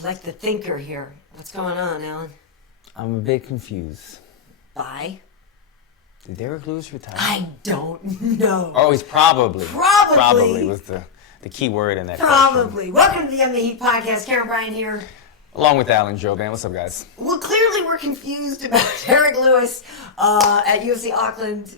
You're like the thinker here. What's going on, Alan? I'm a bit confused. By? Did Derrick Lewis retire? I don't know. Oh, he's probably. Probably. Probably was the key word in that Probably. Welcome to the MMA podcast. Karyn, Bryant here. Along with Alan Jouban. What's up, guys? Well, clearly we're confused about Derrick Lewis at UFC Auckland.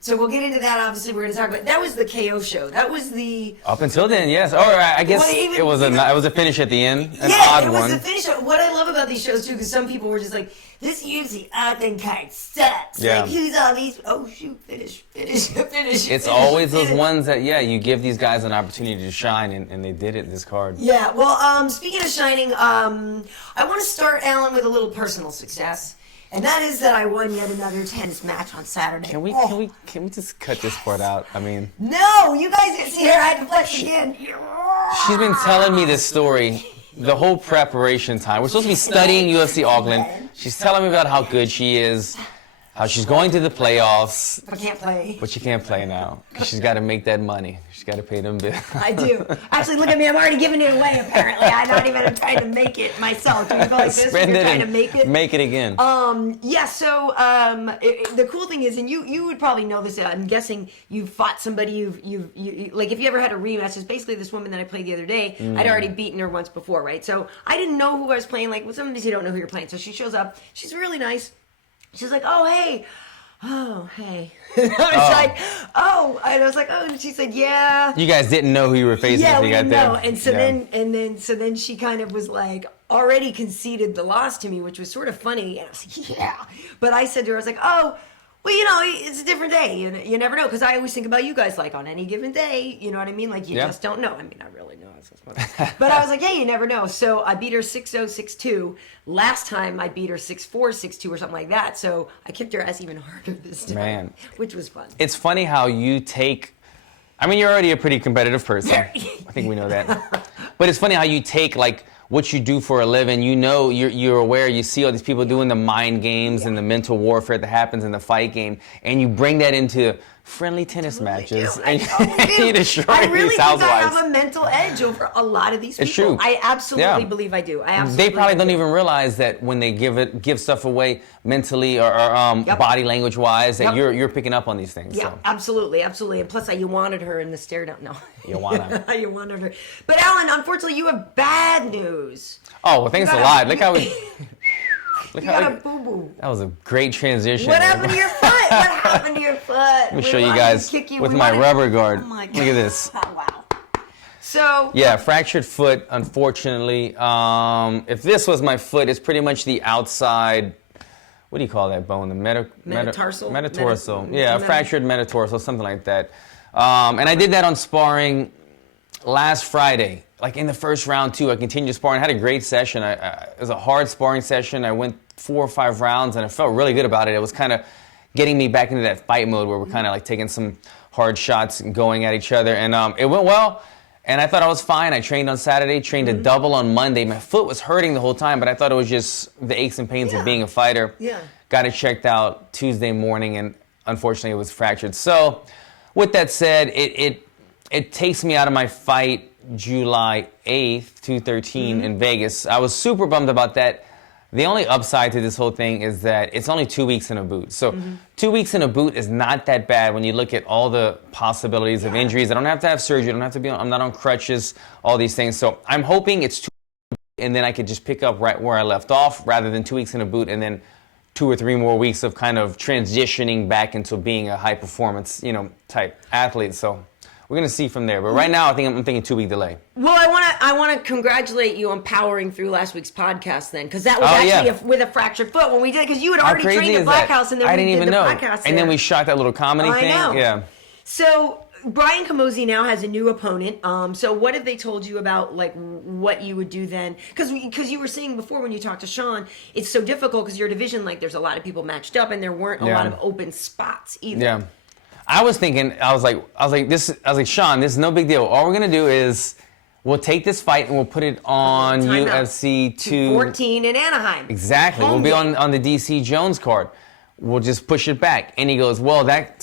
So we'll get into that. Obviously, we're going to talk about that was the KO show. That was the Up until then, yes. Or I guess it was a finish at the end. An odd one. It was a finish. What I love about these shows too, because some people were just like, "This UFC Auckland card sucks." Yeah. Like, who's all these? Oh shoot! Finish. It's always those ones that you give these guys an opportunity to shine, and they did it this card. Yeah. Well, speaking of shining, I want to start, Alan, with a little personal success. And that is that I won yet another tennis match on Saturday. Can we just cut this part out? I mean, no, you guys can see her. I had to flex again. She's been telling me this story the whole preparation time. We're supposed to be studying UFC Auckland. She's telling me about how good she is, how she's going to the playoffs. I can't play. But she can't play now. She's got to make that money. She's got to pay them bills. I do. Actually, look at me. I'm already giving it away, apparently. I'm not even trying to make it myself. Do you go like this? Spend You're it trying and to make it? Make it again. Yeah, so the cool thing is, and you would probably know this, I'm guessing you've fought somebody, you like if you ever had a rematch, it's basically this woman that I played the other day. I'd already beaten her once before, right? So I didn't know who I was playing. Like, well, sometimes you don't know who you're playing. So she shows up. She's really nice. She's like, oh, hey. Oh, hey. And I was like, oh, and she said, yeah. You guys didn't know who you were facing yeah, if you got there. And so then she kind of was like, already conceded the loss to me, which was sort of funny. And I was like, yeah. But I said to her, I was like, oh, well, it's a different day. You never know. Because I always think about you guys, like, on any given day, you know what I mean? Like, you just don't know. I mean, I really know. But I was like, yeah, you never know. So I beat her 6-0, 6-2. Last time I beat her 6-4, 6-2 or something like that. So I kicked her ass even harder this time. Man. Which was fun. It's funny how you take... I mean, you're already a pretty competitive person. I think we know that. But it's funny how you take, like, what you do for a living. You know, you're aware, you see all these people doing the mind games and the mental warfare that happens in the fight game, and you bring that into friendly tennis matches, and you destroy I really these think housewives. I have a mental edge over a lot of these people. It's true. I absolutely believe I do. They probably don't even realize that when they give stuff away mentally or body language wise, that you're picking up on these things. Yeah, so. absolutely. And plus, you wanted her in the stare down. No, you wanted her. But Alan, unfortunately, you have bad news. Oh well, thanks a lot. Look how we. You got a boo-boo. That was a great transition. What happened to your foot? What happened to your foot? Let me show you guys with my rubber guard. Oh my God. Look at this. Oh, wow. So. Yeah, fractured foot, unfortunately. If this was my foot, it's pretty much the outside, what do you call that bone? The metatarsal? Metatarsal. Fractured metatarsal, something like that. And I did that on sparring last Friday. Like in the first round too, I continued sparring. I had a great session. It was a hard sparring session. I went 4 or 5 rounds, and I felt really good about it. It was kind of getting me back into that fight mode where we're kind of like taking some hard shots and going at each other. And it went well, and I thought I was fine. I trained on Saturday, trained a double on Monday. My foot was hurting the whole time, but I thought it was just the aches and pains of being a fighter. Yeah. Got it checked out Tuesday morning, and unfortunately it was fractured. So with that said, it takes me out of my fight July 8th, 213 in Vegas. I was super bummed about that. The only upside to this whole thing is that it's only 2 weeks in a boot. So 2 weeks in a boot is not that bad when you look at all the possibilities of injuries. I don't have to have surgery. I don't have to I'm not on crutches, all these things. So I'm hoping it's 2 weeks and then I could just pick up right where I left off rather than 2 weeks in a boot and then 2 or 3 more weeks of kind of transitioning back into being a high performance, type athlete. So we're gonna see from there, but right now I'm thinking 2-week delay. Well, I want to congratulate you on powering through last week's podcast then, because that was actually with a fractured foot when we did, because you had already trained at Black House and then we did the podcast and then we shot that little comedy thing. I know. Yeah. So Brian Camozzi now has a new opponent. So what have they told you about like what you would do then? Because you were saying before when you talked to Sean, it's so difficult because your division, like there's a lot of people matched up and there weren't a lot of open spots either. Yeah. I was thinking, I was like, Sean, this is no big deal. All we're gonna do is we'll take this fight and we'll put it on UFC 214 in Anaheim. Exactly. We'll be on the DC Jones card. We'll just push it back. And he goes, well, that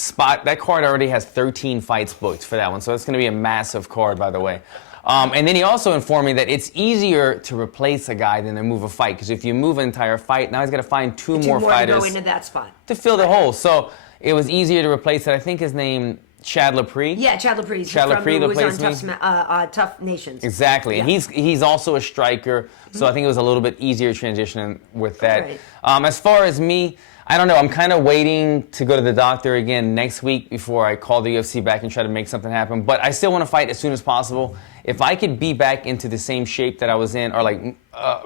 card already has 13 fights booked for that one, so it's gonna be a massive card, by the way. And then he also informed me that it's easier to replace a guy than to move a fight, because if you move an entire fight, now he's got to find two more fighters to go into that spot to fill the hole. So it was easier to replace it. I think his name, Chad Lepre. Yeah, Chad Lepre. Chad Lepre who was replaced me. on Tough Nations. Exactly, and Yeah. he's also a striker, so I think it was a little bit easier transitioning with that. Right. As far as me, I don't know. I'm kind of waiting to go to the doctor again next week before I call the UFC back and try to make something happen. But I still want to fight as soon as possible. If I could be back into the same shape that I was in, or like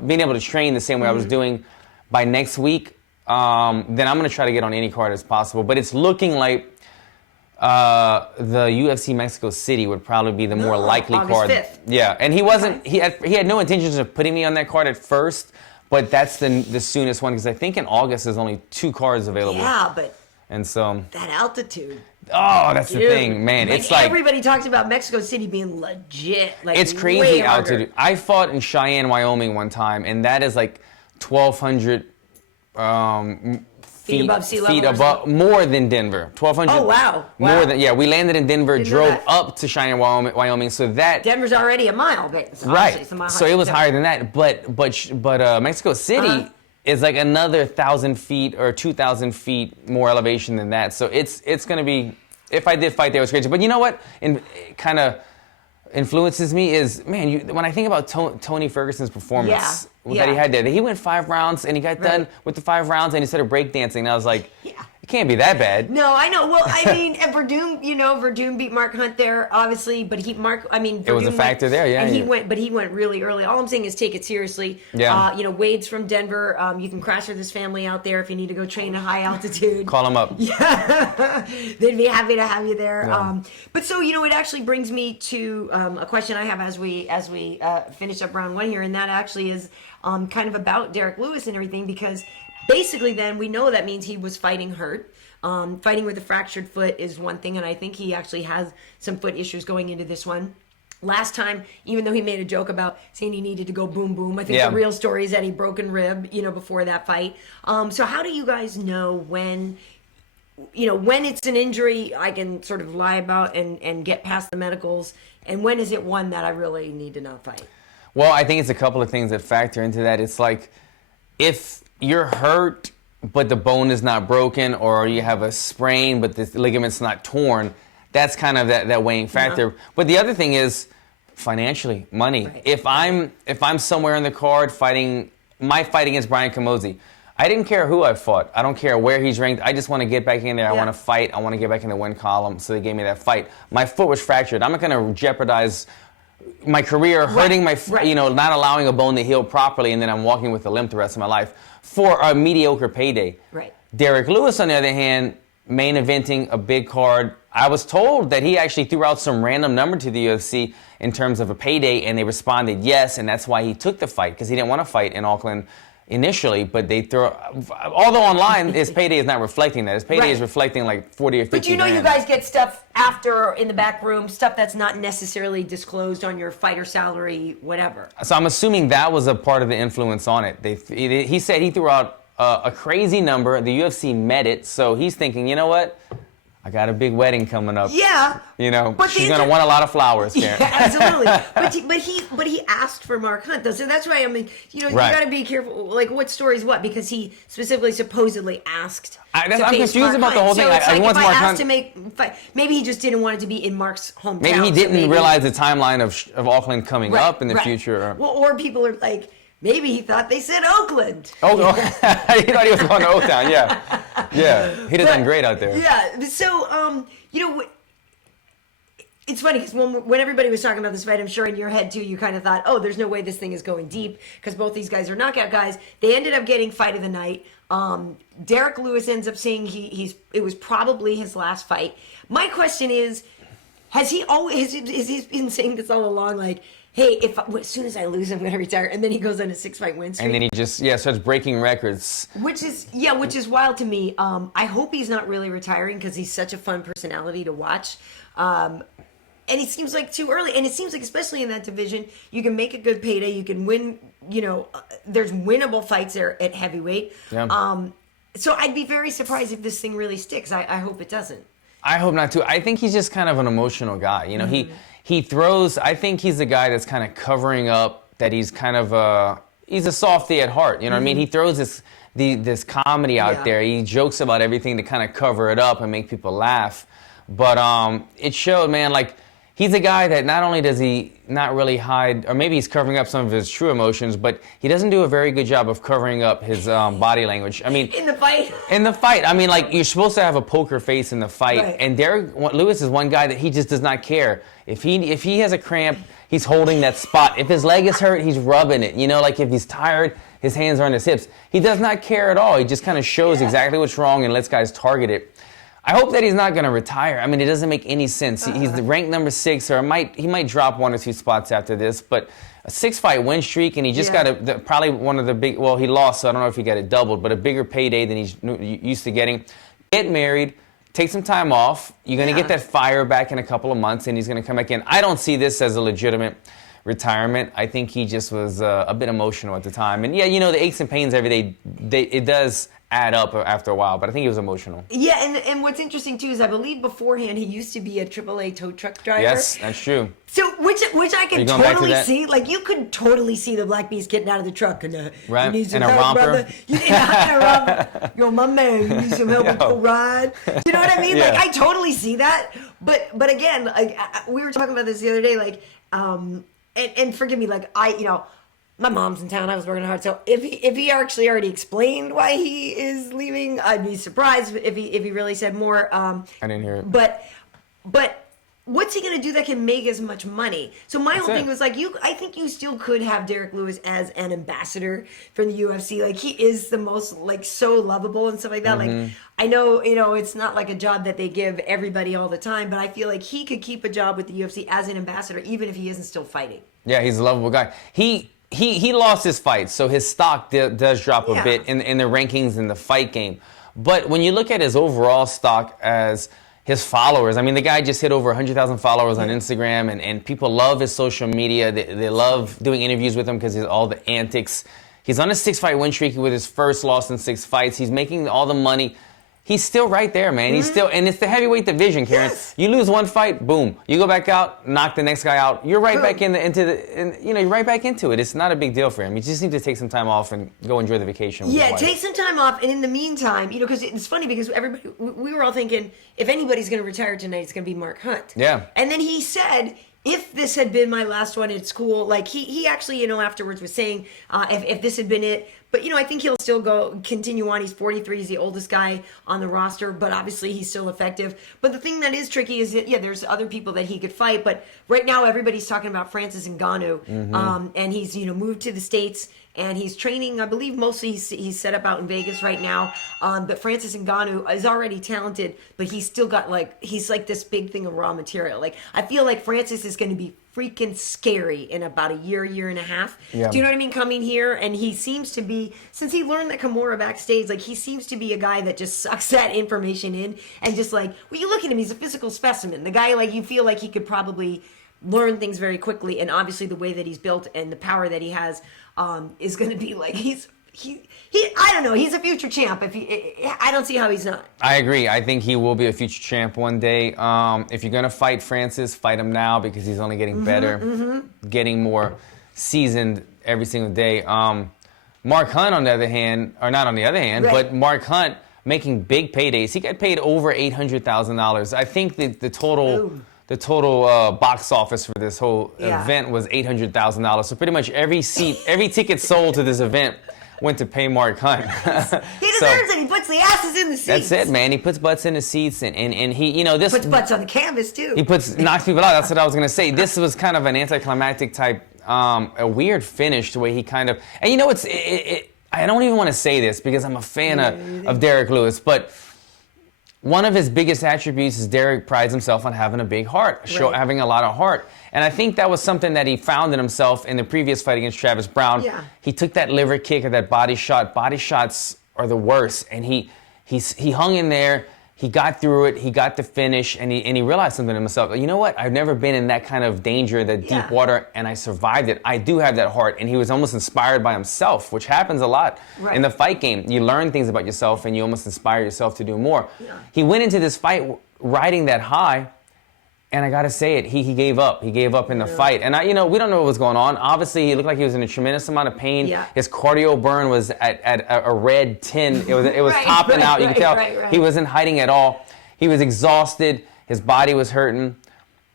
being able to train the same way I was doing by next week, then I'm going to try to get on any card as possible. But it's looking like the UFC Mexico City would probably be the more likely August card. 5th. Yeah, and he wasn't. He had no intentions of putting me on that card at first, but that's the soonest one, because I think in August there's only 2 cards available. Yeah, but And so, that altitude. oh, that's the Dude, thing, man. It's like everybody talks about Mexico City being legit. Like, it's way crazy harder. altitude. I fought in Cheyenne, Wyoming one time, and that is like 1,200 Feet above sea level feet or above, something? more than Denver. 1,200. Oh, wow. More than, yeah. We landed in Denver, Didn't know drove that. up to Cheyenne, Wyoming. So that Denver's already a mile, but so right. it's a mile So it was higher. higher than that. But Mexico City is like another 1,000 feet or 2,000 feet more elevation than that. So it's gonna be. If I did fight there, it was crazy. But you know what? Kind of influences me is, man, when I think about Tony Ferguson's performance that he had there, he went 5 rounds and he got done with the 5 rounds and he started breakdancing. And I was like, it can't be that bad. No, I know. Well, I mean, and Verdun beat Mark Hunt there, obviously, but it was a factor there, yeah. And he went really early. All I'm saying is take it seriously. Yeah. Wade's from Denver. You can crash with his family out there if you need to go train at high altitude. Call him up. Yeah, they'd be happy to have you there. Yeah. But so it actually brings me to a question I have as we finish up round 1 here, and that actually is kind of about Derrick Lewis and everything, because basically then we know that means he was fighting hurt. Fighting with a fractured foot is one thing, and I think he actually has some foot issues going into this one. Last time, even though he made a joke about saying he needed to go boom boom, I think the real story is that he broken rib, before that fight. So how do you guys know when it's an injury I can sort of lie about and get past the medicals, and when is it one that I really need to not fight? Well, I think it's a couple of things that factor into that. It's like, if you're hurt but the bone is not broken, or you have a sprain but the ligament's not torn, that's kind of that weighing factor. But the other thing is financially, money. Right. If I'm somewhere in the card fighting my fight against Brian Camozzi, I didn't care who I fought. I don't care where he's ranked. I just want to get back in there. I want to fight. I want to get back in the win column. So they gave me that fight. My foot was fractured. I'm not going to jeopardize my career, hurting my, not allowing a bone to heal properly, and then I'm walking with a limp the rest of my life for a mediocre payday. Right. Derrick Lewis, on the other hand, main eventing a big card. I was told that he actually threw out some random number to the UFC in terms of a payday, and they responded yes, and that's why he took the fight, because he didn't want to fight in Auckland initially, but they although online his payday is not reflecting that. His payday is reflecting like 40 or 50 But you grand. guys get stuff after in the back room, stuff that's not necessarily disclosed on your fighter salary, whatever. So I'm assuming that was a part of the influence on it. He said he threw out a crazy number. The UFC met it, so he's thinking, you know what? I got a big wedding coming up. Yeah. But she's going to want a lot of flowers, Karyn. Yeah, absolutely. But he asked for Mark Hunt, though. So that's why, I mean, you got to be careful. Like, what story is what? Because he specifically, supposedly asked. I'm confused about the whole thing. So it's I like want if Mark I Hunt. asked to make, maybe he just didn't want it to be in Mark's hometown. Maybe he didn't realize the timeline of Auckland coming up in the future. Well, or people are like, maybe he thought they said Oakland. Oh, he thought he was going to Oaktown. Yeah. He did done great out there. Yeah. So, it's funny because when everybody was talking about this fight, I'm sure in your head too, you kind of thought, oh, there's no way this thing is going deep because both these guys are knockout guys. They ended up getting fight of the night. Derrick Lewis ends up saying it was probably his last fight. My question is, has he been saying this all along? Like, hey, as soon as I lose, I'm going to retire. And then he goes on a 6-fight win streak. And then he just, starts breaking records. Which is wild to me. I hope he's not really retiring because he's such a fun personality to watch. And it seems like too early. And it seems like, especially in that division, you can make a good payday. You can win, there's winnable fights there at heavyweight. Yeah. So I'd be very surprised if this thing really sticks. I hope it doesn't. I hope not too. I think he's just kind of an emotional guy. You know, he throws. I think he's the guy that's kind of covering up that he's kind of he's a softie at heart. You know what I mean? He throws this comedy out there. He jokes about everything to kind of cover it up and make people laugh. But it showed, man, like, he's a guy that not only does he not really hide, or maybe he's covering up some of his true emotions, but he doesn't do a very good job of covering up his body language. I mean, in the fight. In the fight, I mean, like, you're supposed to have a poker face in the fight, and Derrick Lewis is one guy that he just does not care. If he has a cramp, he's holding that spot. If his leg is hurt, he's rubbing it. You know, like if he's tired, his hands are on his hips. He does not care at all. He just kind of shows exactly what's wrong and lets guys target it. I hope that he's not going to retire. I mean, it doesn't make any sense. He's ranked number 6, or he might drop 1 or 2 spots after this. But a 6-fight win streak, and he just got probably one of the big. Well, he lost, so I don't know if he got it doubled, but a bigger payday than he's used to getting. Get married, take some time off. You're going to get that fire back in a couple of months, and he's going to come back in. I don't see this as a legitimate retirement. I think he just was a bit emotional at the time, and you know, the aches and pains every day. It does add up after a while, but I think he was emotional. Yeah, and what's interesting too is I believe beforehand he used to be a AAA tow truck driver. Yes, that's true. So which I could totally see. Like, you could totally see the Black Beast getting out of the truck and right, you need some and help, a romper. brother. Yeah, a romper. Yo, my man, you need some help with your ride. You know what I mean? Yeah. Like, I totally see that. But again, like, we were talking about this the other day. Like, and forgive me, like, my mom's in town. I was working hard. So if he actually already explained why he is leaving, I'd be surprised if he really said more. I didn't hear it. But what's he gonna do that can make as much money? So my whole thing was like, I think you still could have Derrick Lewis as an ambassador for the UFC. Like, he is the most, like, so lovable and stuff like that. Like, I know, it's not like a job that they give everybody all the time, but I feel like he could keep a job with the UFC as an ambassador even if he isn't still fighting. Yeah, he's a lovable guy. He lost his fight, so his stock does drop a bit in the rankings in the fight game. But when you look at his overall stock as his followers, I mean, the guy just hit over 100,000 followers on Instagram, and people love his social media. They love doing interviews with him because he's all the antics. He's on a 6-fight win streak with his first loss in 6 fights. He's making all the money. He's still right there, man. He's still, and it's the heavyweight division, Karyn. Yes. You lose one fight, boom. You go back out, knock the next guy out. You're right back you're right back into it. It's not a big deal for him. You just need to take some time off and go enjoy the vacation with his wife. Take some time off, and in the meantime, because it's funny because we were all thinking, if anybody's going to retire tonight, it's going to be Mark Hunt. Yeah. And then he said, if this had been my last one at school, like, he actually, afterwards was saying, if this had been it, but, I think he'll still continue on. He's 43. He's the oldest guy on the roster, but obviously he's still effective. But the thing that is tricky is that, there's other people that he could fight. But right now, everybody's talking about Francis Ngannou. And he's, moved to the States, and he's training, I believe, mostly he's set up out in Vegas right now. But Francis Ngannou is already talented, but he's still got, he's like this big thing of raw material. Like, I feel like Francis is going to be freaking scary in about a year and a half. Yeah. Do you know what I mean? Coming here, and he seems to be, since he learned that Kimura backstage, like, he seems to be a guy that just sucks that information in, and just like, you look at him, he's a physical specimen. The guy, like, you feel like he could probably learn things very quickly, and obviously the way that he's built and the power that he has is going to be like, I don't know, he's a future champ. I don't see how he's not. I agree. I think he will be a future champ one day. If you're going to fight Francis, fight him now, because he's only getting better, getting more seasoned every single day. Mark Hunt, on the other hand, or not on the other hand, but Mark Hunt making big paydays. He got paid over $800,000. I think the total box office for this whole event was $800,000. So pretty much every ticket sold to this event went to pay Mark Hunt. He deserves it. He puts the asses in the seats. That's it, man. He puts butts in the seats, and he, this puts butts on the canvas too. He knocks people out. That's what I was gonna say. This was kind of an anticlimactic type, a weird finish, the way he kind of, and I don't even want to say this because I'm a fan of Derrick Lewis, but one of his biggest attributes is Derrick prides himself on having a big heart, having a lot of heart. And I think that was something that he found in himself in the previous fight against Travis Brown. Yeah. He took that liver kick or that body shot. Body shots are the worst. And he hung in there. He got through it. He got the finish, and he realized something in himself. You know what? I've never been in that kind of danger, that deep water, and I survived it. I do have that heart. And he was almost inspired by himself, which happens a lot in the fight game. You learn things about yourself, and you almost inspire yourself to do more. Yeah. He went into this fight riding that high. And I gotta say it, he gave up. He gave up in the fight. And we don't know what was going on. Obviously, he looked like he was in a tremendous amount of pain. Yeah. His cardio burn was at a red 10. It was topping out. You could tell he wasn't hiding at all. He was exhausted. His body was hurting.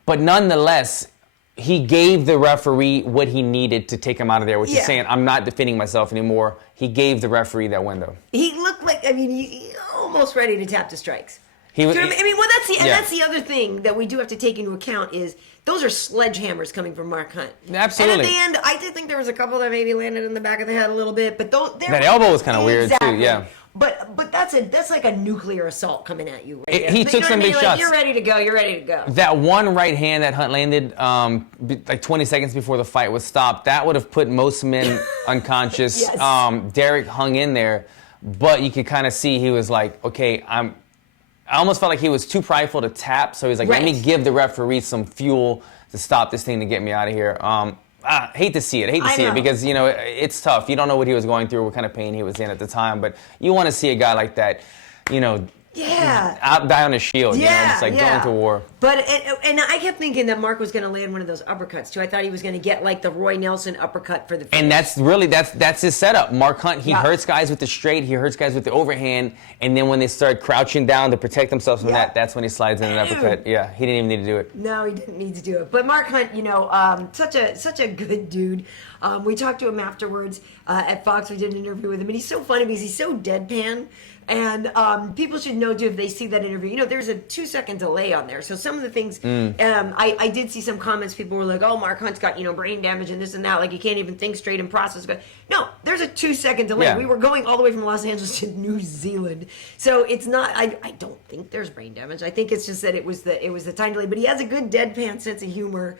But nonetheless, he gave the referee what he needed to take him out of there, which is saying, I'm not defending myself anymore. He gave the referee that window. He looked like, he almost ready to tap the strikes. Well, that's the other thing that we do have to take into account is those are sledgehammers coming from Mark Hunt. Absolutely. And at the end, I did think there was a couple that maybe landed in the back of the head a little bit, but that elbow was kind of weird too. Yeah. But that's like a nuclear assault coming at you. Right he took some big shots. Like, you're ready to go. You're ready to go. That one right hand that Hunt landed, like 20 seconds before the fight was stopped, that would have put most men unconscious. Yes. Derrick hung in there, but you could kind of see he was like, okay, I almost felt like he was too prideful to tap, so he's like, let me give the referee some fuel to stop this thing to get me out of here. I hate to see it. Because, it's tough. You don't know what he was going through, what kind of pain he was in at the time, but you want to see a guy like that, die on a shield, just like going to war. But and I kept thinking that Mark was going to land one of those uppercuts too. I thought he was going to get like the Roy Nelson uppercut for the finish. And that's his setup. Mark Hunt, he hurts guys with the straight, he hurts guys with the overhand, and then when they start crouching down to protect themselves from that's when he slides in an uppercut. Yeah, he didn't even need to do it. No, he didn't need to do it. But Mark Hunt, such a good dude. We talked to him afterwards at Fox. We did an interview with him, and he's so funny because he's so deadpan. And people should know, too, if they see that interview, there's a 2-second delay on there. So some of the things, I did see some comments, people were like, oh, Mark Hunt's got, brain damage and this and that, like he can't even think straight and process. But no, there's a 2-second delay. Yeah. We were going all the way from Los Angeles to New Zealand. So it's not, I don't think there's brain damage. I think it's just that it was the time delay. But he has a good deadpan sense of humor.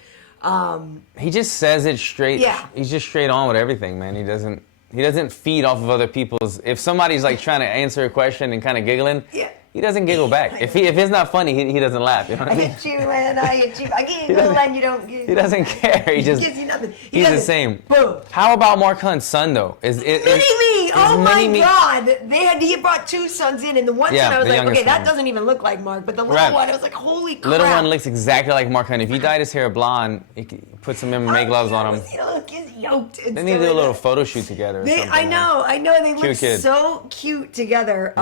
He just says it straight. Yeah. He's just straight on with everything, man. He doesn't feed off of other people's. If somebody's like trying to answer a question and kind of giggling, he doesn't giggle back. If it's not funny, he doesn't laugh. You know what I mean? hit you, man. I hit you. I get you, and you don't. He doesn't care. He gives you nothing. He's the same. Boom. How about Mark Hunt's son though? Mini-Me. Oh my God! He brought 2 sons in, and the one son I was like, okay, that doesn't even look like Mark, but the little one, I was like, holy crap! Little one looks exactly like Mark Hunt. If he dyed his hair blonde, he could put some MMA gloves on him. Look, he's yoked. They need to do a little photo shoot together. I know. They look so cute together.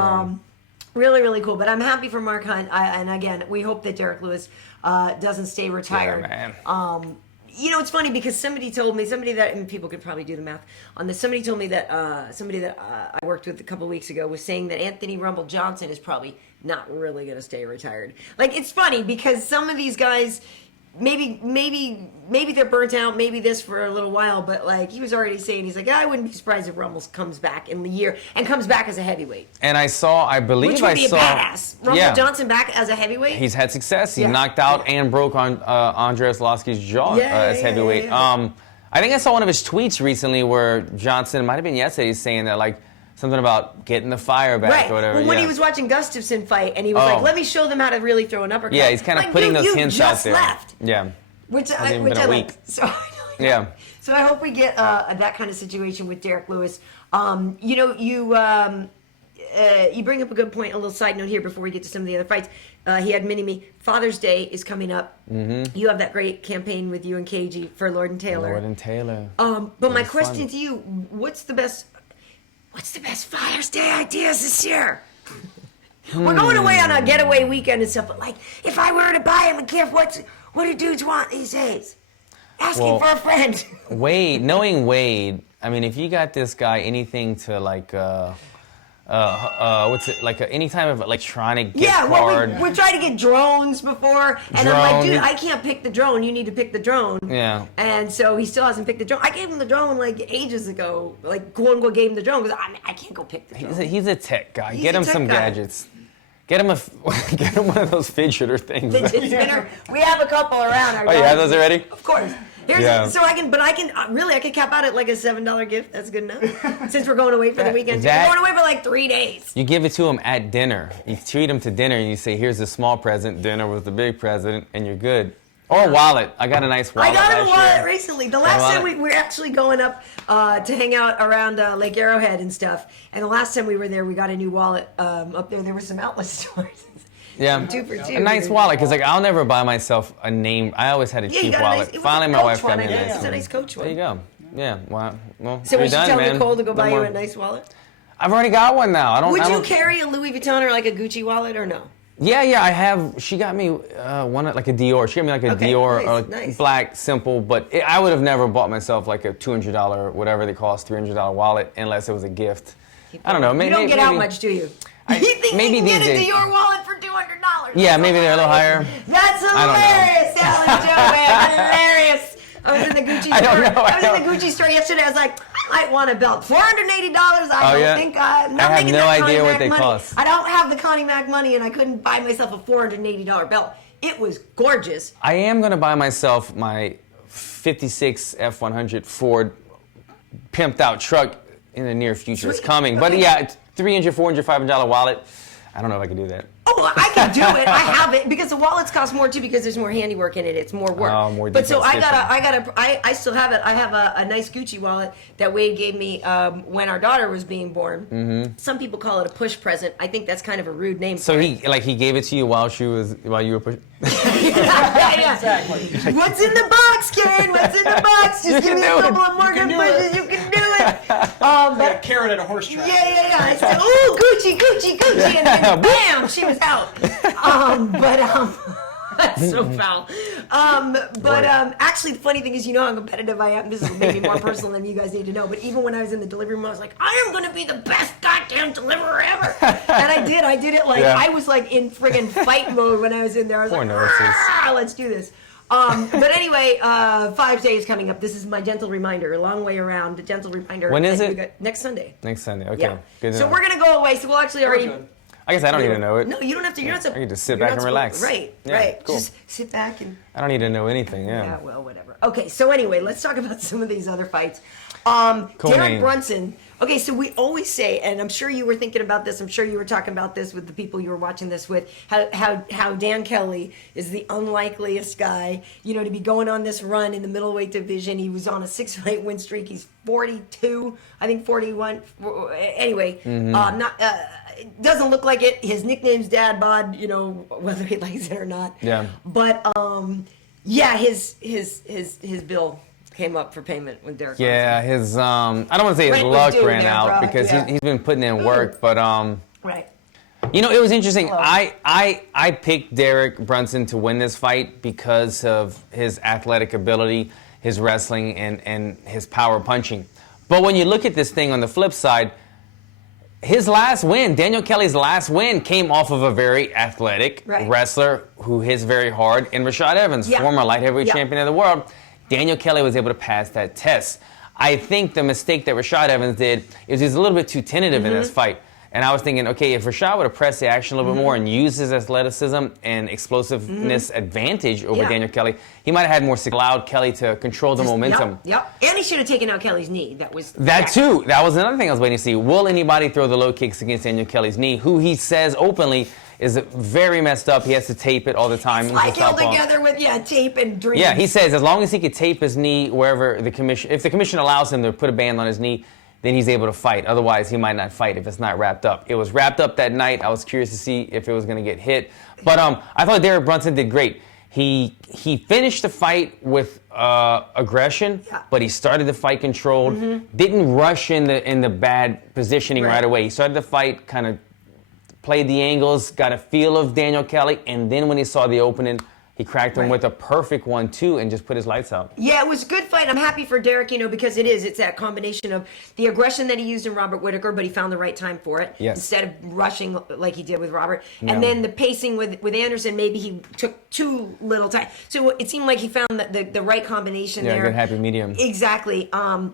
Really, really cool. But I'm happy for Mark Hunt. And again, we hope that Derrick Lewis doesn't stay retired. Yeah, man. It's funny because somebody that, and people could probably do the math on this, somebody told me that I worked with a couple weeks ago was saying that Anthony Rumble Johnson is probably not really going to stay retired. Like, it's funny because some of these guys, maybe they're burnt out, maybe this for a little while, but like he was already saying, he's like, I wouldn't be surprised if Rumble comes back in the year and comes back as a heavyweight. And I believe which would be a badass. Rumble Johnson back as a heavyweight. He's had success. He knocked out and broke on Andreas Losky's jaw as heavyweight. I think I saw one of his tweets recently where Johnson, might have been yesterday, he's saying that like something about getting the fire back or whatever. Well, when he was watching Gustafsson fight, and he was like, let me show them how to really throw an uppercut. Yeah, he's kind of putting those hints out there. Left. Yeah. Which I like. So I hope we get that kind of situation with Derrick Lewis. You bring up a good point. A little side note here before we get to some of the other fights. He had Mini-Me. Father's Day is coming up. Mm-hmm. You have that great campaign with you and KG for Lord and Taylor. But my question to you: What's the best Father's Day ideas this year? We're going away on a getaway weekend and stuff, but like, if I were to buy him a gift, what do dudes want these days? Asking for a friend. Knowing Wade, I mean, if you got this guy anything to like, any type of electronic gift card. Yeah, we tried to get drones before, and I'm like, dude, I can't pick the drone. You need to pick the drone. Yeah. And so he still hasn't picked the drone. I gave him the drone like ages ago. Like, Nguyen gave him the drone because I can't go pick the drone. He's a tech guy. Get him some gadgets. Get him one of those fidgeter things. Fidget spinner. We have a couple around. You have those already? Of course. I could cap out at like a $7 gift. That's good enough. Since we're going away for the weekend. We're going away for like 3 days. You give it to him at dinner. You treat him to dinner and you say, here's a small present, dinner with the big present, and you're good. Or a wallet. I got a nice wallet. I got him a wallet recently. The last time we were actually going up to hang out around Lake Arrowhead and stuff. And the last time we were there, we got a new wallet up there. There were some outlet stores. Yeah. 2 for 2. A nice wallet, because like I'll never buy myself a name. I always had a Yeah, you cheap got a wallet. nice, it was Finally, a my Coach wife got one, me a I guess. nice It's a one. nice Coach one. There you go. Yeah. Wow. Well, So you're was she done, telling man. Nicole to go buy No you more. a nice wallet? I've already got one now. I Would don't. you carry a Louis Vuitton or like a Gucci wallet or no? Yeah, I have. She got me one like a Dior. She got me like a Okay, Dior, nice, or nice. black, simple. But I would have never bought myself like a $200, whatever they cost, $300 wallet, unless it was a gift. I don't know. You don't get out much, do you? You think maybe you can get a these days. Dior wallet for $200? Yeah, maybe they're a little higher. That's I don't know. hilarious, Alan Jouban. Hilarious. I was in the Gucci store. I don't know. I was in the Gucci store yesterday. I was like, I might want a belt. $480. I don't think I'm not I have making no that Connie idea what Mac they money. cost. I don't have the Connie Mac money, and I couldn't buy myself a $480 belt. It was gorgeous. I am gonna buy myself my '56 F100 Ford pimped out truck in the near future. It's Sweet. coming, but Okay. yeah, it's $300, $400, $500 wallet. I don't know if I can do that. Oh, I can do it. I have it because the wallets cost more too because there's more handiwork in it. It's more work. Oh, more but so detailed I still have it. I have a nice Gucci wallet that Wade gave me when our daughter was being born. Mm-hmm. Some people call it a push present. I think that's kind of a rude name. So he gave it to you while you were pushing. yeah. Exactly. What's in the box, Karyn? What's in the box? Just give me a can do couple it. of more You can good do it. pushes. You can do it. Like a carrot at a horse track. Yeah. I said, ooh, Gucci, and then bam, she was out. That's so foul. Actually, the funny thing is, you know how competitive I am. This is maybe more personal than you guys need to know. But even when I was in the delivery room, I was like, I am going to be the best goddamn deliverer ever. And I did. I did it like, Yeah. I was like in friggin' fight mode when I was in there. I was Poor like, nurses. "Ah, let's do this. But anyway, 5 days coming up. This is my gentle reminder. A long way around. A gentle reminder. When is that it? you got- next Sunday. Next Sunday. Okay. Yeah. Good to So know. we're going to go away. So we'll actually already... Good. I guess I don't need to know it. No, you don't have to. You're not. I can just sit you're back not and relax. Right, Yeah, right. cool. Just sit back and. I don't need to know anything. Yeah, Yeah. well, whatever. Okay, so anyway, let's talk about some of these other fights. Derrick name. Brunson. Okay, so we always say, and I'm sure you were thinking about this. I'm sure you were talking about this with the people you were watching this with. How Dan Kelly is the unlikeliest guy, to be going on this run in the middleweight division. He was on a 6-fight win streak. He's 42, I think 41. Anyway, not. It doesn't look like it. His nickname's Dad Bod, whether he likes it or not. Yeah. But his bill came up for payment when Derrick. Yeah, his I don't want to say his Rent was luck due ran there, out bro. because Yeah. he's been putting in work, but Right. it was interesting. Hello. I picked Derrick Brunson to win this fight because of his athletic ability, his wrestling, and his power punching. But when you look at this thing on the flip side, his last win, Daniel Kelly's last win, came off of a very athletic Right. wrestler who hits very hard in Rashad Evans, Yeah. former light heavyweight Yeah. champion of the world. Daniel Kelly was able to pass that test. I think the mistake that Rashad Evans did is he was a little bit too tentative in this fight. And I was thinking, okay, if Rashad would have pressed the action a little bit more and used his athleticism and explosiveness advantage over Yeah. Daniel Kelly, he might have had more allowed Kelly to control the momentum. Yep. And he should have taken out Kelly's knee. That was That too. That was another thing I was waiting to see. Will anybody throw the low kicks against Daniel Kelly's knee, who he says openly is very messed up. He has to tape it all the time. He's a like held southpaw. together with tape and dreams. Yeah, he says as long as he could tape his knee wherever if the commission allows him to put a band on his knee, then he's able to fight. Otherwise, he might not fight if it's not wrapped up. It was wrapped up that night. I was curious to see if it was going to get hit. But I thought Derrick Brunson did great. He finished the fight with aggression, but he started the fight controlled. Didn't rush in the bad positioning right away. He started the fight, kind of played the angles, got a feel of Daniel Kelly, and then when he saw the opening, he cracked him with a perfect 1-2 and just put his lights out. Yeah, it was a good fight. I'm happy for Derrick, because it's that combination of the aggression that he used in Robert Whittaker, but he found the right time for it. Yes. Instead of rushing like he did with Robert. Yeah. And then the pacing with Anderson, maybe he took too little time. So it seemed like he found the right combination Yeah, there. good happy medium. Exactly. I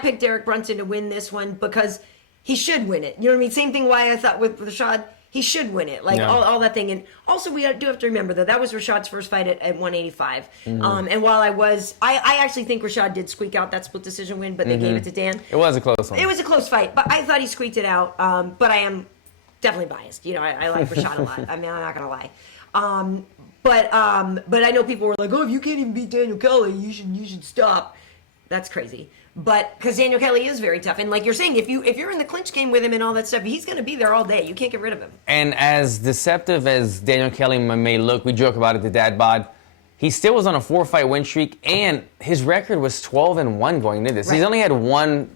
picked Derrick Brunson to win this one because he should win it. You know what I mean? Same thing why I thought with Rashad, he should win it. Like all that thing. And also we do have to remember that was Rashad's first fight at 185. And while I actually think Rashad did squeak out that split decision win, but they gave it to Dan. It was a close one. It was a close fight, but I thought he squeaked it out. But I am definitely biased. I like Rashad a lot. I mean, I'm not gonna lie. But I know people were like, oh, if you can't even beat Daniel Kelly, you should stop. That's crazy. But because Daniel Kelly is very tough, and like you're saying, if you're in the clinch game with him and all that stuff, he's going to be there all day. You can't get rid of him. And as deceptive as Daniel Kelly may look, we joke about it, the dad bod. He still was on a 4-fight win streak, and his record was 12-1 going into this. Right. He's only had one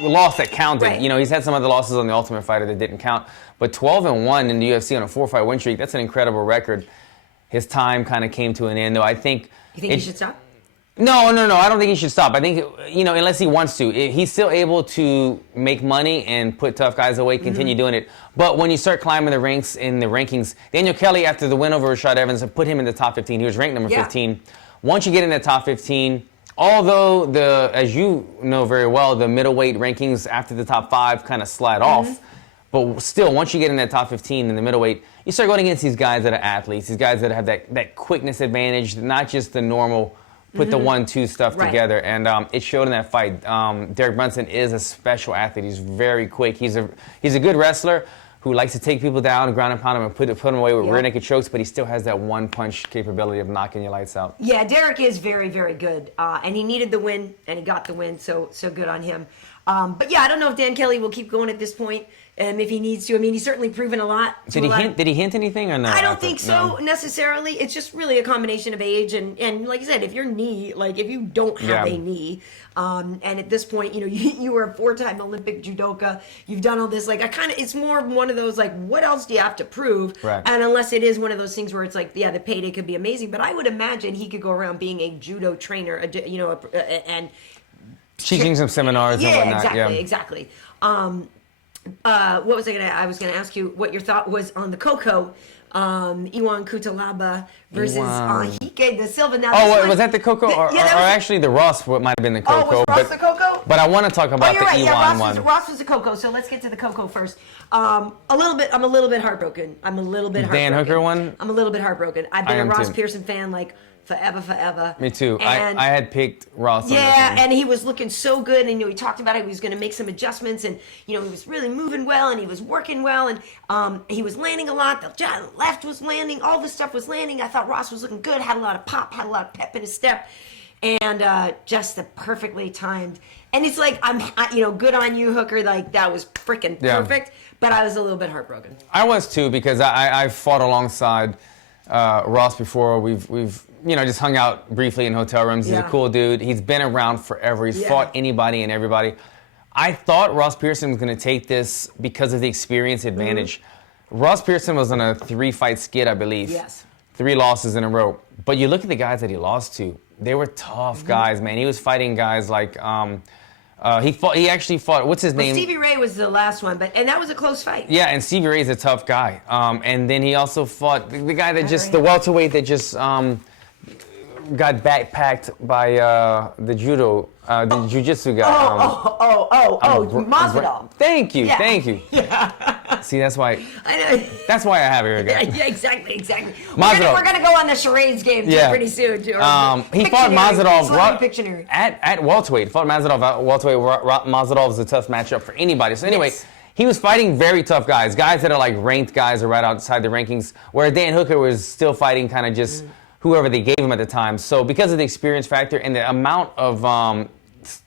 loss that counted. Right. You know, he's had some other losses on the Ultimate Fighter that didn't count. But 12-1 in the UFC on a 4-fight win streak, that's an incredible record. His time kind of came to an end, though. I think... You think he should stop? No. I don't think he should stop. I think, you know, unless he wants to. He's still able to make money and put tough guys away, continue doing it. But when you start climbing the ranks in the rankings, Daniel Kelly, after the win over Rashad Evans, put him in the top 15. He was ranked number 15. Once you get in the top 15, although, as you know very well, the middleweight rankings after the top 5 kind of slide off. But still, once you get in that top 15 in the middleweight, you start going against these guys that are athletes, these guys that have that quickness advantage, not just the normal put the 1-2 stuff together. And it showed in that fight. Derrick Brunson is a special athlete. He's very quick. He's a good wrestler who likes to take people down, ground and pound them, and put them away with rear naked chokes, but he still has that one-punch capability of knocking your lights out. Yeah, Derrick is very, very good. And he needed the win, and he got the win, so good on him. But yeah, I don't know if Dan Kelly will keep going at this point. If he needs to. I mean, he's certainly proven a lot. Did he hint anything or no? I don't think so necessarily. It's just really a combination of age and like I said, if your knee, like if you don't have a knee, and at this point, you know, you were a 4-time Olympic judoka, you've done all this. Like it's more one of those like, what else do you have to prove? Right. And unless it is one of those things where it's like, yeah, the payday could be amazing, but I would imagine he could go around being a judo trainer, and teaching some seminars and whatnot. Exactly. What was I was gonna ask you what your thought was on the Coco, Nguyen Cutelaba versus H.E.A.T, the Silva. Now, was that the Coco or actually the Ross? What might have been the Coco? Was Ross the Coco? But I want to talk about the right. Nguyen one. Ross was the Coco. So let's get to the Coco first. I'm a little bit heartbroken. Dan Hooker one. I'm a little bit heartbroken. I've been a Ross Pearson fan like forever. Me too. And I had picked Ross. Yeah, and he was looking so good, and he talked about how he was going to make some adjustments, and he was really moving well, and he was working well, and he was landing a lot. The left was landing, all this stuff was landing. I thought Ross was looking good, had a lot of pop, had a lot of pep in his step, and just the perfectly timed. And it's like good on you, Hooker. Like that was freaking perfect. But I was a little bit heartbroken. I was too because I fought alongside Ross before. We've just hung out briefly in hotel rooms. He's a cool dude. He's been around forever. He's fought anybody and everybody. I thought Ross Pearson was going to take this because of the experience advantage. Ross Pearson was on a 3-fight skid, I believe. Yes. 3 losses in a row. But you look at the guys that he lost to. They were tough guys, man. He was fighting guys like... he actually fought, what's his name? Stevie Ray was the last one, and that was a close fight. Yeah, and Stevie Ray's a tough guy. And then he also fought the guy that the welterweight that just got backpacked by the jiu-jitsu guy. Masvidal. Thank you. Yeah. See, that's why. I know. That's why I have it again. Yeah, exactly. Masvidal. We're gonna go on the charades game pretty soon. He fought Masvidal at welterweight. He fought Masvidal at welterweight. Masvidal is a tough matchup for anybody. So anyway. Yes. He was fighting very tough guys that are like ranked guys or right outside the rankings, where Dan Hooker was still fighting kind of just whoever they gave him at the time. So because of the experience factor and the amount of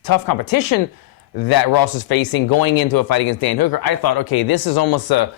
tough competition that Ross was facing going into a fight against Dan Hooker, I thought, okay, this is almost an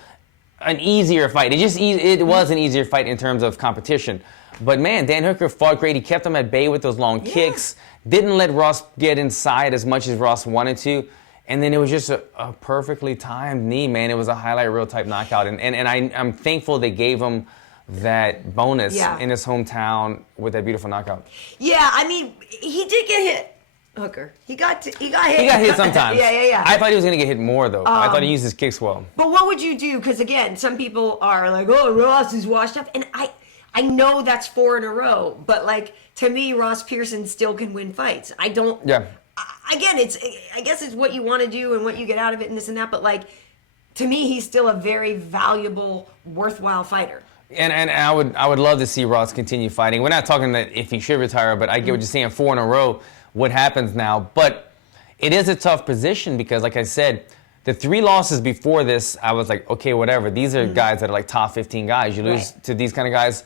easier fight. It was an easier fight in terms of competition. But man, Dan Hooker fought great. He kept him at bay with those long kicks. Didn't let Ross get inside as much as Ross wanted to. And then it was just a perfectly timed knee, man. It was a highlight reel type knockout. And I'm thankful they gave him that bonus in his hometown with that beautiful knockout. Yeah, I mean, he did get hit. Hooker. He got hit. He got hit sometimes. Yeah. I thought he was going to get hit more, though. I thought he used his kicks well. But what would you do? Because, again, some people are like, oh, Ross is washed up. And I know that's 4 in a row. But, like, to me, Ross Pearson still can win fights. I don't... Yeah. Again, I guess it's what you want to do and what you get out of it and this and that. But, like, to me, he's still a very valuable, worthwhile fighter. And I would love to see Ross continue fighting. We're not talking that if he should retire, but I get what you're saying, 4 in a row. What happens now? But it is a tough position because, like I said, the 3 losses before this, I was like, okay, whatever. These are guys that are like top 15 guys. You lose to these kind of guys.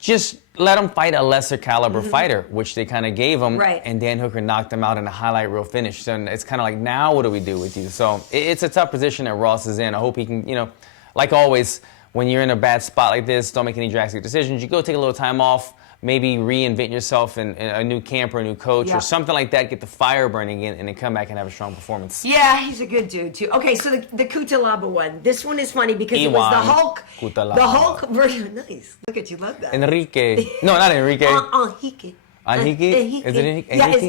just let him fight a lesser caliber fighter, which they kind of gave him. Right. And Dan Hooker knocked him out in a highlight reel finish. So it's kind of like, now what do we do with you? So it's a tough position that Ross is in. I hope he can, like always, when you're in a bad spot like this, don't make any drastic decisions. You go take a little time off, maybe reinvent yourself in a new camp or a new coach or something like that, get the fire burning in, and then come back and have a strong performance. Yeah, he's a good dude, too. Okay, so the Cutelaba one. This one is funny because it was the Hulk. Cutelaba. The Hulk version. Nice. Look at you, love that. Enrique. No, not Enrique. Enrique. Enrique? Is it Enrique? Yeah, it's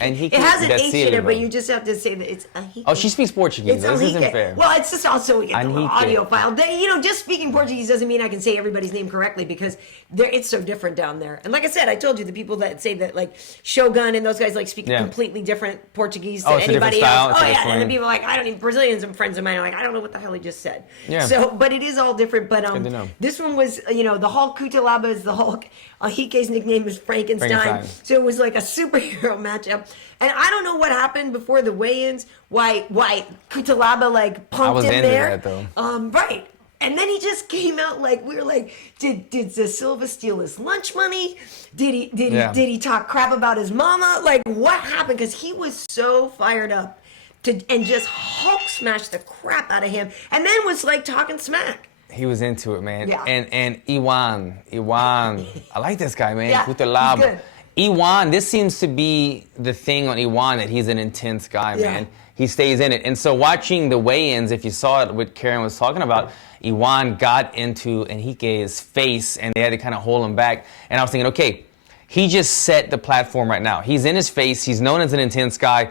Enrique. It has an H in it, but you just have to say that it's Enrique. Oh, she speaks Portuguese. This isn't fair. Well, it's just also we get the little audio file. Just speaking Portuguese doesn't mean I can say everybody's name correctly because it's so different down there. And like I said, I told you the people that say that like Shogun and those guys like speak completely different Portuguese to anybody else. Oh yeah, and the people are like, I don't even Brazilians and friends of mine are like, I don't know what the hell he just said. Yeah. So, but it is all different. But this one was the Hulk. Cutelaba is the Hulk. Enrique's nickname is Frankenstein. So it was like a superhero matchup. And I don't know what happened before the weigh-ins, why Cutelaba like pumped in there. That, though. Right. And then he just came out like, we were like, did the Silva steal his lunch money? Did he talk crap about his mama? Like, what happened? Because he was so fired up and just Hulk smashed the crap out of him, and then was like talking smack. He was into it, man. Yeah. And Iwan, I like this guy, man. Yeah, Cutelaba. he's good. Iwan, this seems to be the thing on Iwan, that he's an intense guy, man. He stays in it. And so watching the weigh-ins, if you saw it, what Karyn was talking about, Iwan got into Enrique's face and they had to kind of hold him back. And I was thinking, okay, he just set the platform right now. He's in his face. He's known as an intense guy.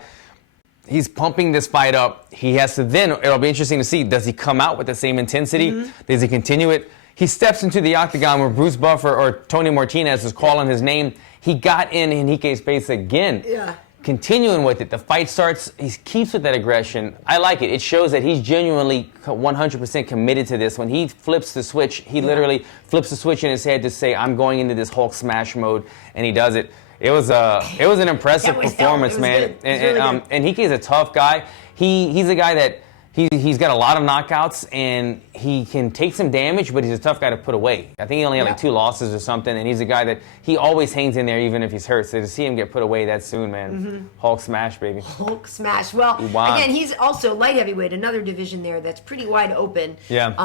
He's pumping this fight up. He has to then, it'll be interesting to see, does he come out with the same intensity? Does he continue it? He steps into the octagon where Bruce Buffer or Tony Martinez is calling his name. He got in Enrique's face again. Yeah. Continuing with it. The fight starts. He keeps with that aggression. I like it. It shows that he's genuinely 100% committed to this. When he flips the switch, he literally flips the switch in his head to say, I'm going into this Hulk smash mode, and he does it. It was an impressive performance, man. And Enrique is a tough guy. He's a guy that he's got a lot of knockouts and he can take some damage, but he's a tough guy to put away. I think he only had like 2 losses or something, and he's a guy that he always hangs in there even if he's hurt. So to see him get put away that soon, man, Hulk smash, baby. Hulk smash. Well, again, he's also light heavyweight, another division there that's pretty wide open. Yeah.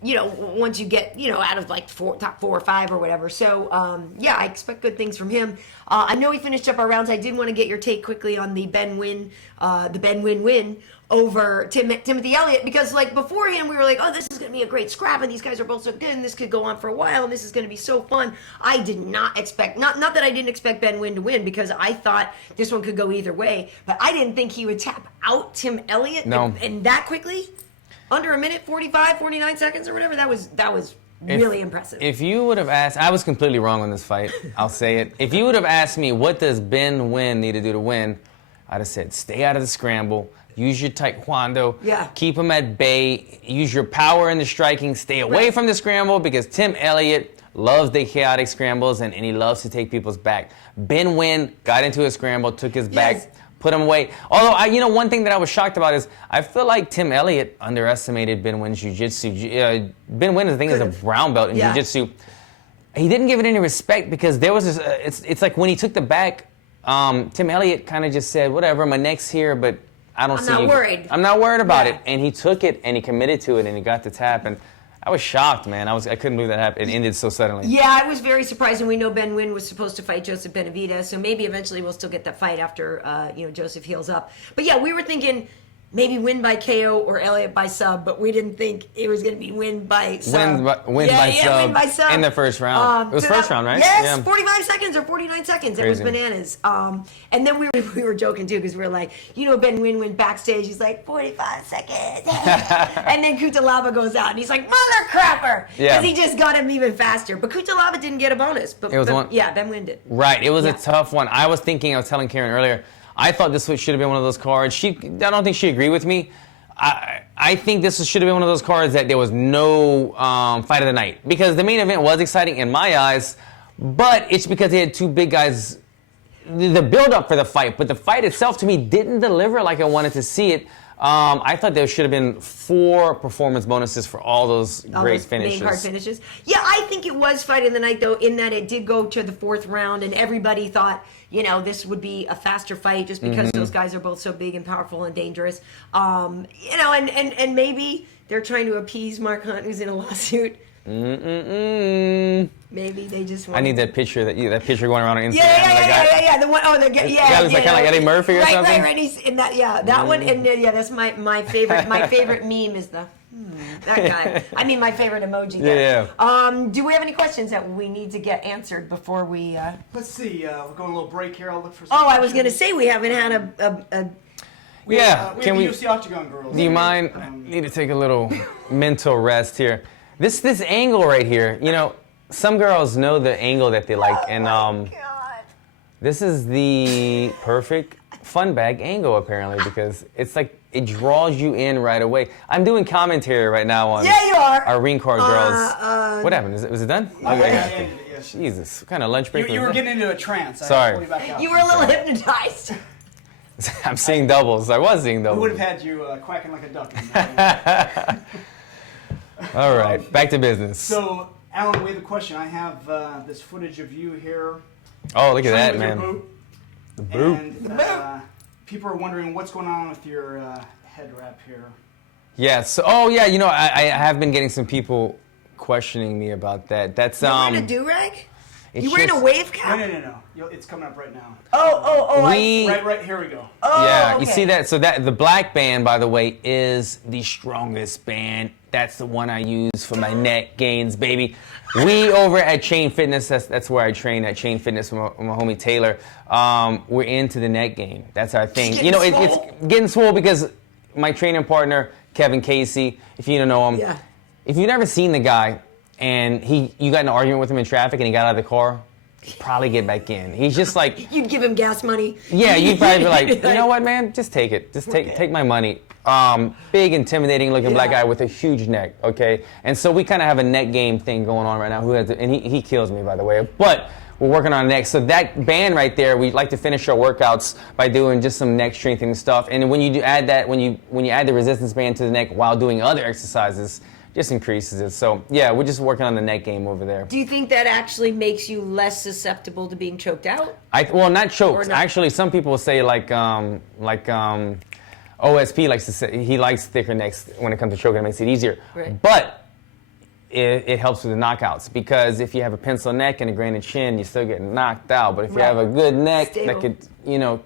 Once you get out of like top 4 or 5 or whatever. So I expect good things from him. I know we finished up our rounds. I did want to get your take quickly on the Ben Nguyen win over Timothy Elliott, because like beforehand we were like, oh, this is going to be a great scrap and these guys are both so good and this could go on for a while and this is going to be so fun. I did not expect, not that I didn't expect Ben Nguyen to win, because I thought this one could go either way, but I didn't think he would tap out Tim Elliott and that quickly, under a minute, 49 seconds or whatever. That was really impressive. If you would have asked, I was completely wrong on this fight, I'll say it. If you would have asked me, what does Ben Nguyen need to do to win, I'd have said, stay out of the scramble, use your taekwondo, keep him at bay, use your power in the striking, stay away from the scramble, because Tim Elliott loves the chaotic scrambles and he loves to take people's back. Ben Nguyen got into a scramble, took his back, put him away. Although, one thing that I was shocked about is I feel like Tim Elliott underestimated Ben Nguyen's jiu-jitsu. Ben Nguyen, I think, is a brown belt in jiu-jitsu. He didn't give it any respect because there was this, it's like when he took the back, Tim Elliott kind of just said, whatever, my neck's here, but I'm not worried. I'm not worried about it. And he took it and he committed to it and he got the tap. And I was shocked, man. I couldn't believe that happened. It ended so suddenly. Yeah, I was very surprised. And we know Ben Nguyen was supposed to fight Joseph Benavidez, so maybe eventually we'll still get that fight after Joseph heals up. But yeah, we were thinking maybe win by KO or Elliott by sub, but we didn't think it was going to be win by sub. Win by sub in the first round. It was first round, right? Yes, 45 seconds or 49 seconds. Crazy. It was bananas. And then we were joking too, because we were like, Ben Nguyen went backstage. He's like, 45 seconds. And then Cutelaba goes out and he's like, mother crapper, because he just got him even faster. But Cutelaba didn't get a bonus. But Ben Nguyen did. Right. It was a tough one. I was telling Karyn earlier, I thought this should have been one of those cards. I don't think she agreed with me. I think this should have been one of those cards that there was no fight of the night, because the main event was exciting in my eyes, but it's because they had 2 big guys. The build-up for the fight, but the fight itself to me didn't deliver like I wanted to see it. I thought there should have been 4 performance bonuses for all those great finishes. Main card finishes. Yeah, I think it was fight of the night, though, in that it did go to the 4th round, and everybody thought, this would be a faster fight just because those guys are both so big and powerful and dangerous. And maybe they're trying to appease Mark Hunt, who's in a lawsuit. Maybe they just want. I need that picture that picture going around on Instagram. Yeah. The one, looks like kind of like Eddie Murphy or something. Right. He's in that. Yeah, that one. And that's my favorite. My favorite meme is the that guy. I mean, my favorite emoji. There. Yeah. Do we have any questions that we need to get answered before we? Let's see. We're going a little break here. I'll look for. Some I was going to say we haven't had a can we? UFC Octagon girls. Do you mind? I need to take a little mental rest here. This angle right here, some girls know the angle that they like, and this is the perfect fun bag angle apparently, because it's like it draws you in right away. I'm doing commentary right now on you are. Our ring card girls. What happened? Was it done? Okay. Jesus, what kind of lunch break? You were getting into a trance. Sorry. You were a little hypnotized. I'm seeing doubles. I was seeing doubles. We would have had you quacking like a duck. All right, back to business. So, Alan, we have a question. I have this footage of you here. Oh, look at that, with man. Your boot. The boot. And people are wondering what's going on with your head wrap here. Yes. I have been getting some people questioning me about that. That's You're wearing a do-rag? You wearing a wave cap? No. It's coming up right now. Right here we go. Okay. You see that? So the black band, by the way, is the strongest band. That's the one I use for my neck gains, baby. We over at Chain Fitness, that's where I train at Chain Fitness with my homie Taylor. We're into the neck gain. That's our thing. It's getting swole because my training partner, Kevin Casey, if you don't know him, if you've never seen the guy and you got in an argument with him in traffic and he got out of the car, probably get back in. He's just like... You'd give him gas money. Yeah, you'd probably be like, you know what, man? Just take it. Just take my money. Big, intimidating looking black guy with a huge neck, okay? And so we kind of have a neck game thing going on right now. And he kills me, by the way. But we're working on neck. So that band right there, we like to finish our workouts by doing just some neck strengthening stuff. And when you add that, when you add the resistance band to the neck while doing other exercises, just increases it. So yeah, we're just working on the neck game over there. Do you think that actually makes you less susceptible to being choked out? Not choked. Actually, some people say OSP likes to say he likes thicker necks when it comes to choking. It makes it easier. Right. But it helps with the knockouts, because if you have a pencil neck and a granite chin, you still get knocked out. But if you have a good neck that could,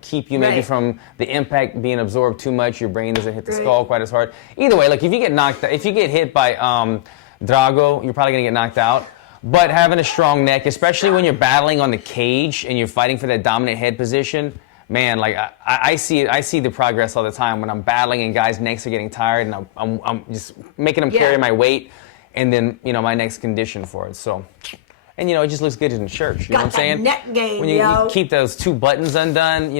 keep you maybe from the impact being absorbed too much, your brain doesn't hit the skull quite as hard. Either way, like if you get hit by Drago, you're probably gonna get knocked out. But having a strong neck, especially when you're battling on the cage and you're fighting for that dominant head position, man, like I see the progress all the time when I'm battling and guys' necks are getting tired, and I'm just making them carry my weight. And then, my neck's conditioned for it. So, and it just looks good in church. You know what I'm saying? Neck game, when you keep those 2 buttons undone,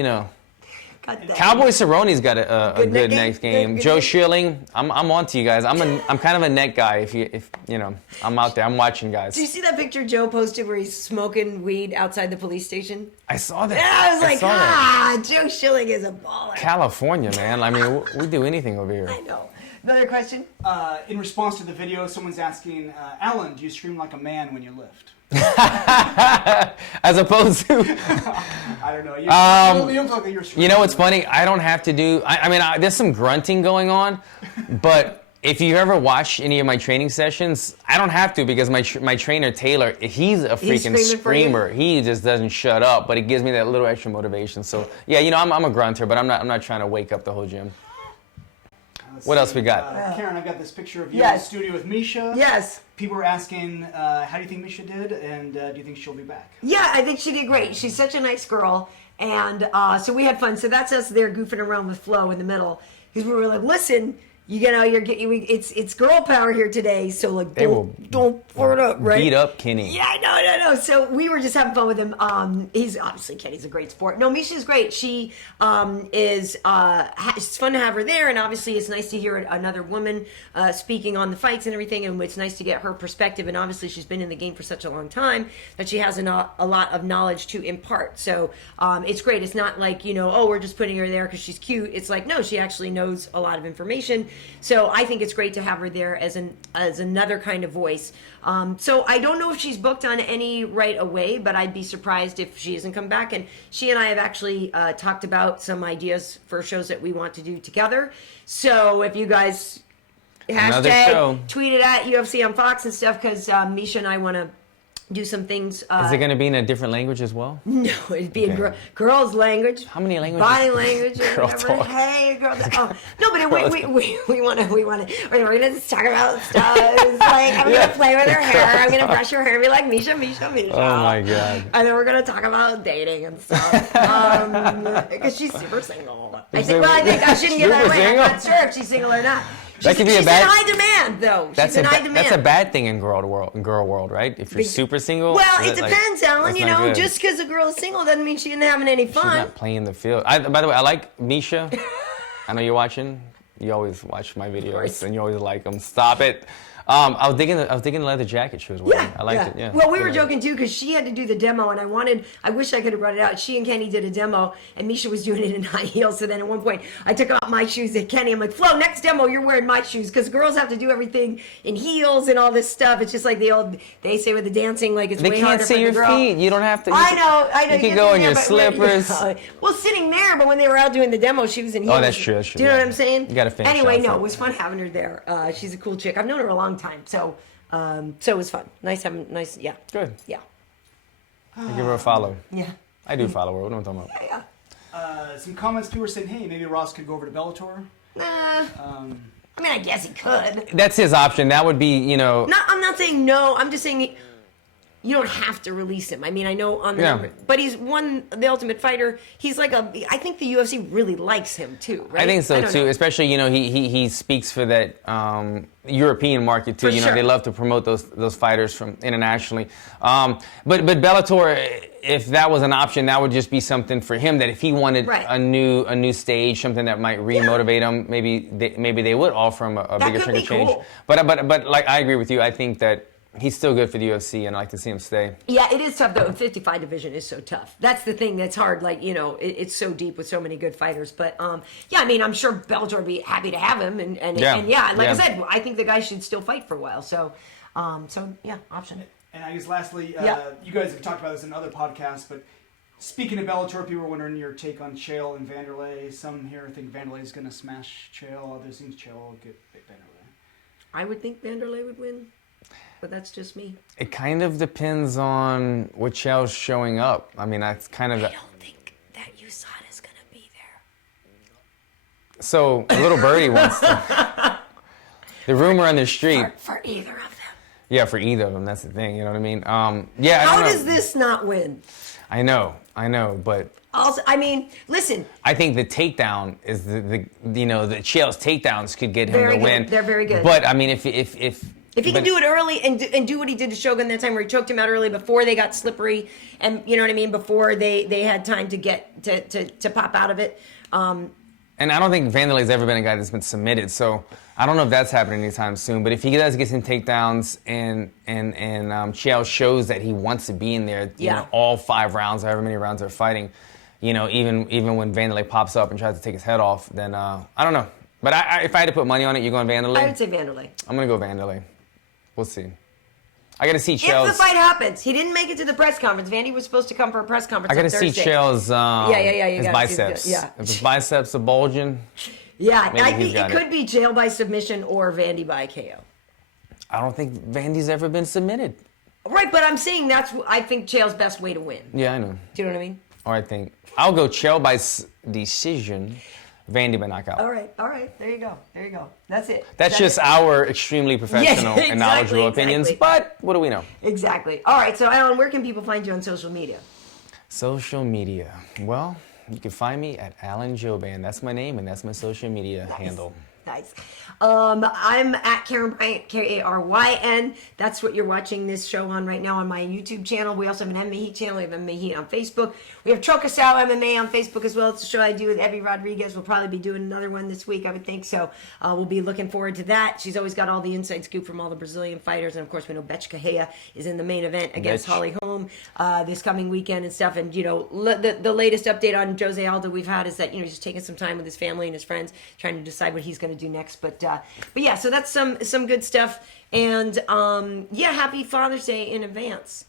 Cowboy Cerrone's got a good neck game. Joe Schilling, I'm on to you guys. I'm kind of a neck guy. If I'm out there. I'm watching guys. Do you see that picture Joe posted where he's smoking weed outside the police station? I saw that. Yeah, I was like, Joe Schilling is a baller. California, man. I mean, we do anything over here. I know. Another question? In response to the video, someone's asking, Alan, do you scream like a man when you lift? As opposed to... I don't know. You look like you're screaming. You know what's funny? I don't have to do... I mean, there's some grunting going on, but if you ever watch any of my training sessions, I don't have to, because my trainer, Taylor, he's a freaking screamer. He just doesn't shut up, but it gives me that little extra motivation. So, yeah, I'm a grunter, but I'm not trying to wake up the whole gym. What else we got? Karyn, I've got this picture of you in the studio with Miesha. Yes. People were asking, how do you think Miesha did, and do you think she'll be back? Yeah, I think she did great. She's such a nice girl, and so we had fun. So that's us there goofing around with Flo in the middle, because we were like, listen, it's girl power here today. So like, don't pour it up, right? Beat up Kenny. Yeah, no. So we were just having fun with him. He's obviously Kenny's a great sport. No, Miesha's great. She is. It's fun to have her there, and obviously it's nice to hear another woman speaking on the fights and everything. And it's nice to get her perspective. And obviously she's been in the game for such a long time that she has a lot of knowledge to impart. So it's great. It's not like we're just putting her there because she's cute. It's like no, she actually knows a lot of information. So I think it's great to have her there as another kind of voice. So I don't know if she's booked on any right away, but I'd be surprised if she hasn't come back. And she and I have actually talked about some ideas for shows that we want to do together. So if you guys tweet it at UFC on Fox and stuff, because Miesha and I want to do some things. Is it going to be in a different language as well? No, it'd be in girls' language. How many languages? Body language. Girl talk. Hey, girl. No, but we want to. We're going to just talk about stuff. It's like I'm going to play with her hair. I'm going to brush her hair and be like Miesha. Oh my god. And then we're going to talk about dating and stuff. Because she's super single. I think I shouldn't give that away. I'm not sure if she's single or not. She's in high demand, though. That's a bad thing in girl world, right? If you're super single. Well, it depends, Alan. Just because a girl is single doesn't mean she isn't having any fun. She's not playing the field. By the way, I like Miesha. I know you're watching. You always watch my videos, and you always like them. Stop it. I was digging the leather jacket she was wearing. I liked it. Yeah. Well, we were joking too because she had to do the demo, and I wish I could have brought it out. She and Kenny did a demo, and Miesha was doing it in high heels. So then at one point, I took off my shoes at Kenny. I'm like, Flo, next demo, you're wearing my shoes because girls have to do everything in heels and all this stuff. It's just like they say with the dancing, like it's way harder for the girl. They can't see your feet. You don't have to. I know. You can go in your slippers. Well, sitting there, but when they were out doing the demo, she was in heels. Oh, that's true. Do you know what I'm saying? You got to finish. Anyway, no, it was fun having her there. She's a cool chick. I've known her a long time, so it was fun. Nice. Yeah. Good. Yeah. I give her a follow. Yeah. I do follow her. What am I talking about? Yeah. Some comments, people were saying, hey, maybe Ross could go over to Bellator. Nah. I mean, I guess he could. That's his option. That would be, No, I'm not saying no. I'm just saying you don't have to release him. I mean, I know on the but he's won the Ultimate Fighter. He's like I think the UFC really likes him too, right? I think so too. Especially, he speaks for that European market too. For sure. They love to promote those fighters from internationally. But Bellator, if that was an option, that would just be something for him that if he wanted a new stage, something that might remotivate him, maybe they would offer him a bigger chunk of change. Cool. But like I agree with you. I think that he's still good for the UFC, and I like to see him stay. Yeah, it is tough, though. 55 division is so tough. That's the thing that's hard. Like, it's so deep with so many good fighters. But, I mean, I'm sure Bellator would be happy to have him. And I said, I think the guy should still fight for a while. So option. And I guess lastly, you guys have talked about this in other podcasts, but speaking of Bellator, people were wondering your take on Chael and Wanderlei. Some here think Wanderlei is going to smash Chael. Others think Chael will get Wanderlei. I would think Wanderlei would win. But that's just me. It kind of depends on what Chael's showing up. I mean, that's kind of. I don't think that USADA is going to be there. So a little birdie wants to. The rumor on the street. For either of them. Yeah, for either of them. That's the thing. You know what I mean? I don't How know. does this not win? I know, but. Also, I mean, listen. I think the takedown is the Chael's takedowns could get him to win. They're very good. But I mean, if he can do it early and do what he did to Shogun that time where he choked him out early before they got slippery and you know what I mean, before they had time to get to pop out of it. And I don't think Wanderlei's ever been a guy that's been submitted, so I don't know if that's happening anytime soon. But if he does get some takedowns and Chael shows that he wants to be in there, all 5 rounds, however many rounds they're fighting, even when Wanderlei pops up and tries to take his head off, then I don't know. But if I had to put money on it, you're going Wanderlei? I would say Wanderlei. I'm going to go Wanderlei. We'll see. I got to see Chael's... If the fight happens. He didn't make it to the press conference. Vandy was supposed to come for a press conference I got to see Chael's his biceps. If his biceps are bulging... Yeah, I think it could be Chael by submission or Vandy by KO. I don't think Vandy's ever been submitted. Right, but I'm saying I think Chael's best way to win. Yeah, I know. Do you know what I mean? Or I think... I'll go Chael by decision... Vandy by knockout. All right. There you go. That's it. That's just our extremely professional and knowledgeable opinions, but what do we know? Exactly. All right, so Alan, where can people find you on social media? Social media. Well, you can find me at Alan Jouban. That's my name, and that's my social media handle. Nice. I'm at Karyn Bryant, Karyn. That's what you're watching this show on right now on my YouTube channel. We also have an MMA Heat channel. We have MMA Heat on Facebook. We have Trocasao MMA on Facebook as well. It's a show I do with Evie Rodriguez. We'll probably be doing another one this week, I would think. So we'll be looking forward to that. She's always got all the inside scoop from all the Brazilian fighters. And of course, we know Bethe Correia is in the main event against Holly Holm this coming weekend and stuff. And, you know, the latest update on Jose Aldo we've had is that, you know, he's taking some time with his family and his friends, trying to decide what he's going to do next. But yeah, so that's some good stuff. And yeah, happy Father's Day in advance.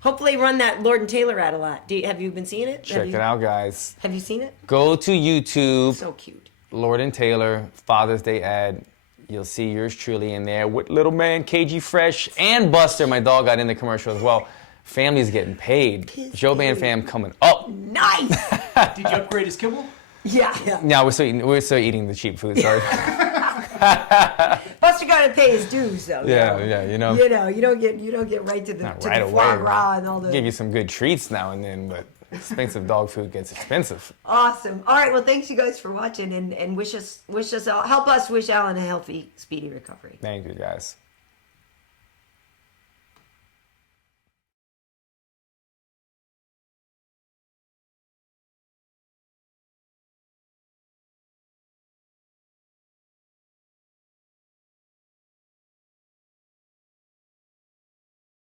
Hopefully run that Lord and Taylor ad a lot. Have you been seeing it? Check it out, guys. Have you seen it? Go to YouTube. So cute. Lord and Taylor, Father's Day ad. You'll see yours truly in there with little man, KG Fresh, and Buster, my dog, got in the commercial as well. Family's getting paid. Jouban fam coming up. Nice! Did you upgrade his kibble? Yeah. No, we're still eating the cheap food, sorry. Buster got to pay his dues, though. Yeah, you know. You don't get right to the Not to right the away. foie gras and all the. Give you some good treats now and then, but expensive dog food gets expensive. Awesome. All right. Well, thanks you guys for watching and wish us all, help us wish Alan a healthy, speedy recovery. Thank you, guys.